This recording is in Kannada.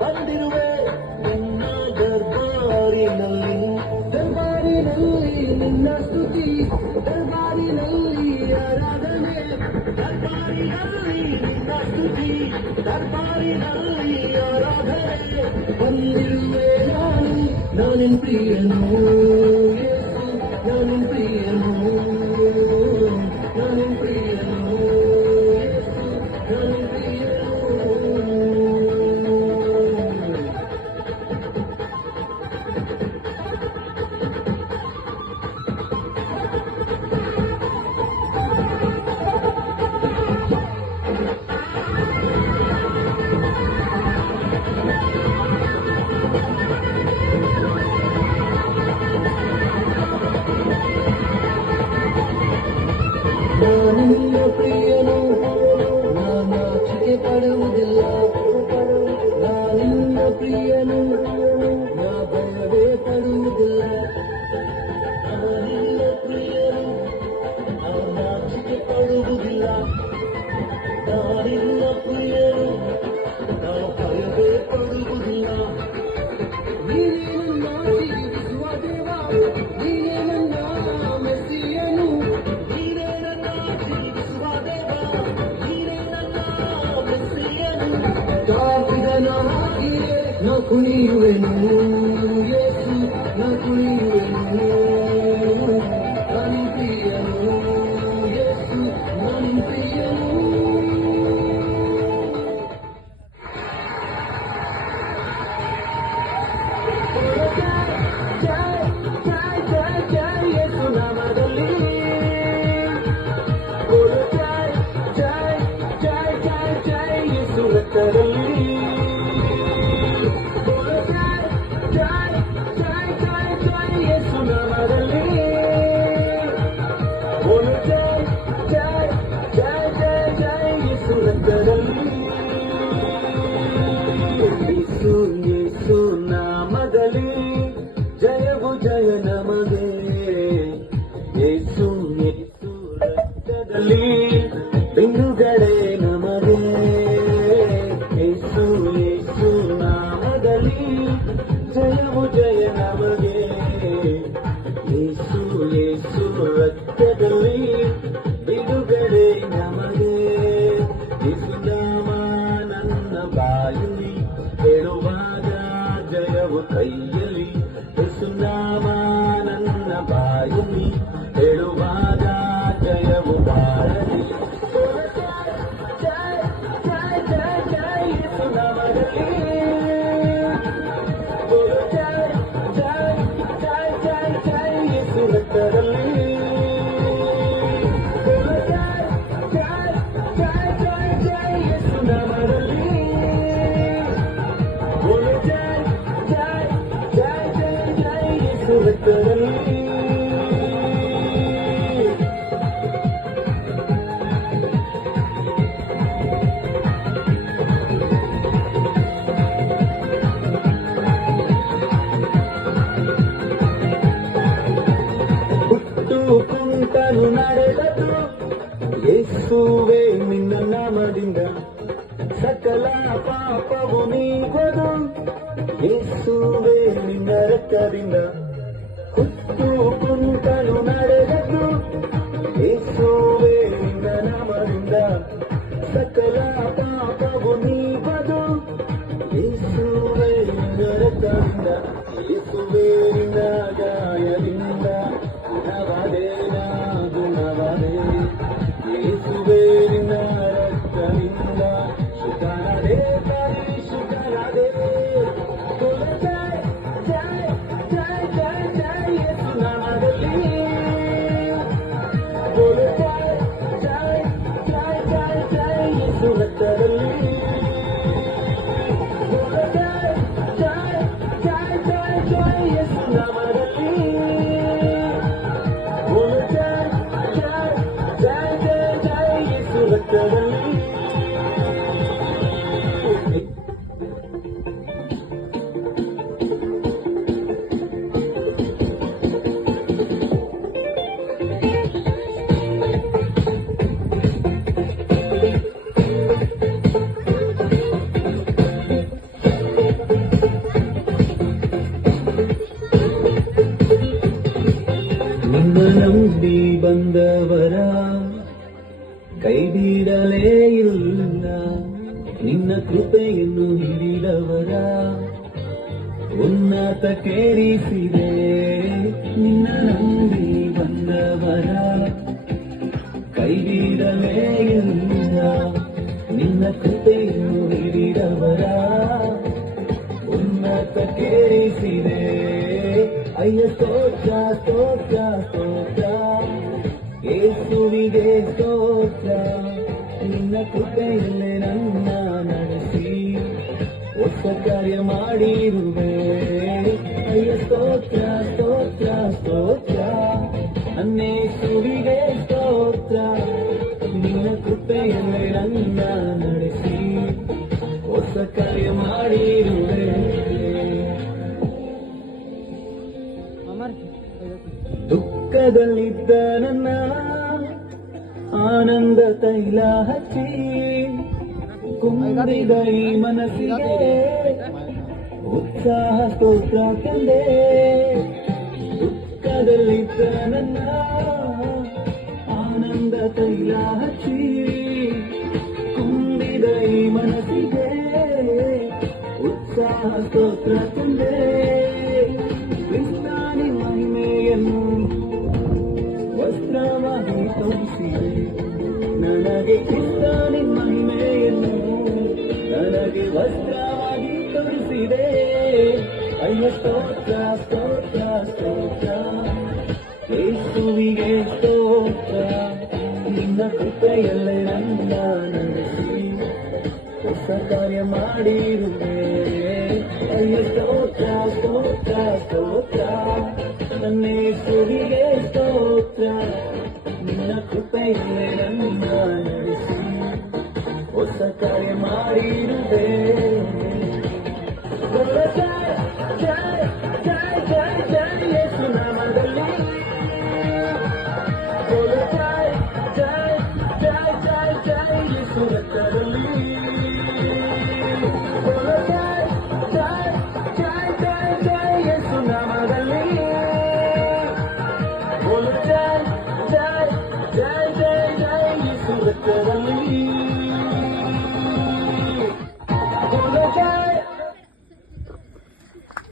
ಬಂದಿರುವೆ ನಿನ್ನ ದರ್ಬಾರಿನಲ್ಲಿ, ದರ್ಬಾರಿನಲ್ಲಿ ನಿನ್ನ ಸ್ತುತಿ, ದರ್ಬಾರಿನಲ್ಲಿ ಆರಾಧನೆ, ದರ್ಬಾರಿನಲ್ಲಿ ನಿನ್ನ ಸ್ತುತಿ, ದರ್ಬಾರಿನಲ್ಲಿ ಆರಾಧನೆ. ಬಂದಿರುವೆ ನಾನಿನ್ ಪ್ರಿಯನು ಯೇಸು, ನಾನಿನ್ ಪ್ರಿಯನು, ನಾನಿನ್ ಪ್ರಿಯನು ಯೇಸು, ನಾನಿನ್ ಪ್ರಿಯನು. ನಾನಿನ್ನ ಪ್ರಿಯನು, ನಾನಾಚಿಕೆ ಪಡುವುದಿಲ್ಲ, ನಾನಿನ್ನ ಪ್ರಿಯನು, ನಾ ಭಯವೇ ಪಡುವುದಿಲ್ಲ. ನಾನಿನ್ನ ಪ್ರಿಯನು, ನಾನಾಚಿಕೆ ಪಡುವುದಿಲ್ಲ, ನಾನಿನ್ನ ಪ್ರಿಯನು, ನಾ ಭಯವೇ ಪಡುವುದಿಲ್ಲ. ನೀನೇ ನನ್ನ ಜೀವಿಸುವ ದೇವ, ನೀನೇ ನನ್ನ ಮೆಸ್ಸಿಯನು, ನೀನೇ ನನ್ನ ಜೀವಿಸುವ ದೇವ, ನೀನೇ ನನ್ನ ಮೆಸ್ಸಿಯನು. ದಾವಿದನ ಹಾಗೆಯೇ ನಾ ಕುಣಿಯುವೆನು ಯೇಸು, ನಾ ಕುಣಿಯುವೆನು. ನಾನಿನ್ ಪ್ರಿಯನು ಯೇಸು, ನಾನಿನ್ ಪ್ರಿಯನು. ಜಯ ಜಯ ಜಯ ಜಯ ಯೇಸು ನಾಮದಲ್ಲಿ, ಜಯ ಜಯ ಜಯ ಜಯ ಜಯ ಯೇಸು ರಕ್ತದಲ್ಲಿ, ಜಯ ಜಯ ಜಯ ಜಯ ಯೇಸು ನಾಮದಲ್ಲಿ, ಜಯ ಜಯ ಜಯ ಜಯ ಜಯ ಯೇಸು ರಕ್ತದಲ್ಲಿ. ಯೇಸು ಯೇಸು ನಾಮದಲ್ಲಿ ಜಯವು ಜಯ ನಮಗೆ, ಯೇಸು ಯೇಸು ರಕ್ತದಲ್ಲಿ ಬಿಡುಗಡೆ ನಮಗೆ. ಯೇಸು ಯೇಸು ನಾಮದಲ್ಲಿ ಜಯವು ಜಯ ನಮಗೆ, ಯೇಸು ಯೇಸು ರಕ್ತದಲ್ಲಿ ಬಿಡುಗಡೆ ನಮಗೆ. ಯೇಸು ನಾಮ ನನ್ನ ಬಾಯಲ್ಲಿ ಹೇಳುವಾಗ ಜಯವು ಕೈಯಲ್ಲಿ, ಯೇಸು ನಾಮ ನನ್ನ ಬಾಯಲ್ಲಿ ಹೇಳುವಾಗ ಜಯವು ಬಾಳಲಿ. ಜಯ ಜಯ ಜಯ ಜಯ ಯೇಸು ನಾಮದಲ್ಲಿ, ಜಯ ಜಯ ಜಯ ಜಯ ಜಯ ಯೇಸು ರಕ್ತದಲ್ಲಿ, ಜಯ ಜಯ ಜಯ ಜಯ ಜಯ ಯೇಸು ನಾಮದಲ್ಲಿ, ಜಯ ಜಯ ಜಯ ಜಯ ಜಯ ಯೇಸು ರಕ್ತದಲ್ಲಿ. ಹುಟ್ಟು ಕುಂಟನು ನಡೆದದು ಯೇಸುವೇ ನಿನ್ನ ನಾಮದಿಂದ, ಸಕಲ ಪಾಪವು ನೀಗದು ಯೇಸುವೇ ನಿನ್ನ ರಕ್ತದಿಂದ. ಹುಟ್ಟು ಕುಂಟನು ನಡೆದದು ಯೇಸುವೇ ನಿನ್ನ ನಾಮದಿಂದ, ಸಕಲ ಪಾಪವು ನೀಗದು ಯೇಸುವೇ ನಿನ್ನ ರಕ್ತದಿಂದ. ಯೇಸುವೇ ನಿನ್ನ ಗಾಯದಿಂದ ಗುಣವಾದೇನ ಗುಣವಾದೆ, ಯೇಸುವೇ ನಿನ್ನ ರಕ್ತದಿಂದ ಶುದ್ಧನಾದೆ ಪರಿಶುದ್ಧನಾದೆ. ಜಯ ಜಯ ಜಯ ಜಯ ಜಯ ಯೇಸು ನಾಮದಲ್ಲಿ, ಜಯ ಜಯ ಜಯ ಜಯ ಜಯ ಯೇಸು ರಕ್ತದಲ್ಲಿ, ಜಯ ಜಯ ಜಯ ಜಯ ನಂಬಿ ಬಂದವರ ಕೈ ಬಿಡಲೇ ಇಲ್ಲ, ನಿನ್ನ ಕೃಪೆಯನ್ನು ಹಿಡಿದವರ ಉನ್ನತಕ್ಕೇರಿಸಿದೆ. ನಿನ್ನ ನಂಬಿ ಬಂದವರ ಕೈ ಬಿಡಲೇ ಇಲ್ಲ, ನಿನ್ನ ಕೃಪೆಯನ್ನು ಹಿಡಿದವರ ಉನ್ನತಕ್ಕೇರಿಸಿದೆ. ಅಯ್ಯ ಸ್ತೋತ್ರ ಸ್ತೋತ್ರ ಸ್ತೋತ್ರ, ಯೇಸುವಿಗೆ ಸ್ತೋತ್ರ. ನಿನ್ನ ಕೃಪೆಯಲ್ಲೇ ನನ್ನ ನಡೆಸಿ ಹೊಸ ಕಾರ್ಯ ಮಾಡಿರುವೆ. ಅಯ್ಯ ಸ್ತೋತ್ರ ಸ್ತೋತ್ರ ಸ್ತೋತ್ರ, ಅನ್ನೇಸುವಿಗೆ ಸ್ತೋತ್ರ. ನಿನ್ನ ಕೃಪೆಯಲ್ಲೇ ನನ್ನ ನಡೆಸಿ ಹೊಸ ಕಾರ್ಯ ಮಾಡಿರುವೆ. ದುಃಖದಲ್ಲಿದ್ದ ನನ್ನ ಆನಂದ ತೈಲ ಹಚ್ಚಿ ಕುಂದಿದ ಈ ಮನಸ್ಸಿಗೆ ಉತ್ಸಾಹ ಸ್ತೋತ್ರ ತಂದೆ. ದುಃಖದಲ್ಲಿದ್ದ ನನ್ನ ಆನಂದ ತೈಲ ಹಚ್ಚಿ ಕುಂದಿದ ಈ ಮನಸ್ಸಿಗೆ ಉತ್ಸಾಹ ಸ್ತೋತ್ರ ತಂದೆ. ಕ್ರಿಸ್ತಾನಿ ಮಹಿಮೆಯನ್ನು ವಸ್ತ್ರವಾಗಿ ತೋರಿಸಿದೆ ನನಗೆ. ಕ್ರಿಸ್ತಾನಿ ಮಹಿಮೆಯನ್ನು ನನಗೆ ವಸ್ತ್ರವಾಗಿ ತೋರಿಸಿದೆ. ಅಯ್ಯ ಸ್ತೋತ್ರ ಸ್ತೋತ್ರ ಸ್ತೋತ್ರ, ಯೇಸುವಿಗೆ ಸ್ತೋತ್ರ. ನಿನ್ನ ಕೃಪೆಯಲ್ಲೇ ನನ್ನ ನಡೆಸಿ ಹೊಸ ಕಾರ್ಯ ಮಾಡಿರುವೆ. ಅಯ್ಯ ಸ್ತೋತ್ರ ಸ್ತೋತ್ರ ಸ್ತೋತ್ರ, ನನ್ನೇಸುವಿಗೆ ಸ್ತೋತ್ರ. ನಿನ್ನ ಕೃಪೆಯಲ್ಲೇ ನನ್ನ ನಡೆಸಿ ಹೊಸ ಕಾರ್ಯ ಮಾಡಿರುವೆ. ಜಯ ಜಯ ಜಯ ಜಯ ಜಯ ಯೇಸು ನಾಮದಲ್ಲಿ. ಜಯ ಜಯ ಜಯ ಜಯ ಜಯ ಯೇಸು ರಕ್ತದಲ್ಲಿ. ಜಯ ಜಯ ಜಯ ಜಯ ಯೇಸು ನಾಮದಲ್ಲಿ. ಜಯ ಜಯ ಜಯ ಜಯ ಜಯ ಯೇಸು ರಕ್ತದಲ್ಲಿ.